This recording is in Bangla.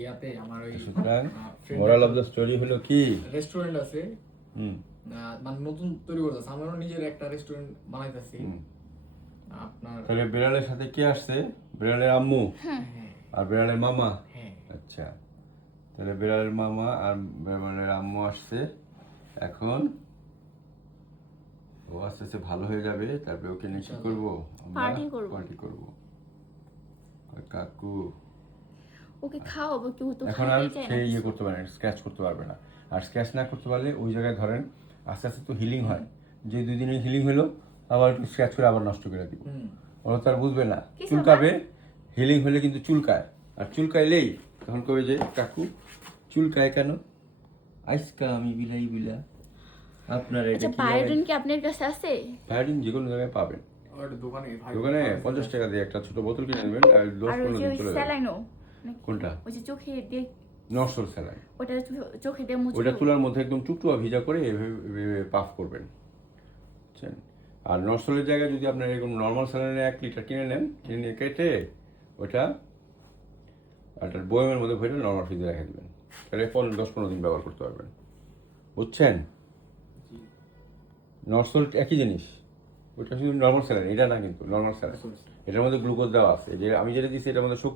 ইয়াতে আমার ওই সুতরাং মোরাল অফ দ্য স্টোরি হলো কি? রেস্টুরেন্ট আছে, মানে নতুন তৈরি করতেছে, আমারও নিজের একটা রেস্টুরেন্ট বানাইতেছি। আপনার তাহলে বিড়ালের সাথে কে আসছে? বিড়ালের আম্মু হ্যাঁ আর বিড়ালের মামা। হ্যাঁ আচ্ছা, তাহলে বিড়ালের মামা আর বিড়ালের আম্মু আসছে। এখন ও আস্তে আস্তে ভালো হয়ে যাবে, তারপরে ওকে নিয়ে কি করবো? আমরা পার্টি করব। পার্টি করবো। কয়, কাকু ওকে খাওয়াবো, কেউ তো এখন আর খাইতে চায় সে না। ইয়ে করতে পারে না, স্ক্র্যাচ করতে পারবে না। আর স্ক্র্যাচ না করতে পারলে ওই জায়গায় ধরেন আস্তে আস্তে তো হিলিং হয়, যে 2 দিনে হিলিং হলো আবার একটু স্ক্র্যাচ করে আবার নষ্ট করে দিব। ওরা তো আর বুঝবে না, কিছু চুলকাবে। হিলিং হলে কিন্তু চুলকায়, আর চুলকাইলেই তখন কবে যে কাকু চুলকায় কেন? আইসকা আমি বিলাই বিলা আপনার এটা আচ্ছা, কি বায়োডিন কি আপনার কাছে আছে? বায়োডিন যে কোনো জায়গায় পাবেন। ওটা দোকানে দোকানে 50 টাকা দিয়ে একটা ছোট বোতল কিনে নেবেন, আর 10-15 আর ওই যে দিন ওই চলে যাবে। স্যালাইনও কোনটা? ওই যে চোখে দিয়ে, নরসল স্যালাইন। ওটা চোখে দিয়ে মুছে ওইটা দেবো। তুলার মধ্যে একদম টুকটুয়া ভিজা করে এভাবে পাফ করবেন, বুঝছেন? আর নরসলের জায়গায় যদি আপনার এরকম নর্মাল স্যালাইনে 1 লিটার কিনে নেন, কিনে নিয়ে কেটে ওইটা একটা বয়ামের মধ্যে ভরে নর্মাল ফ্রিজে রেখে দেবেন, তাহলে 10-15 দিন ব্যবহার করতে পারবেন, বুঝছেন? নরসল একই জিনিস, ওইটা শুধু নর্মাল স্যালাইন, এটা না কিন্তু নর্মাল স্যালাইন। এটার মধ্যে গ্লুকোজ দেওয়া আছে, যে আমি যেটা দিচ্ছি এটার মধ্যে শক্তি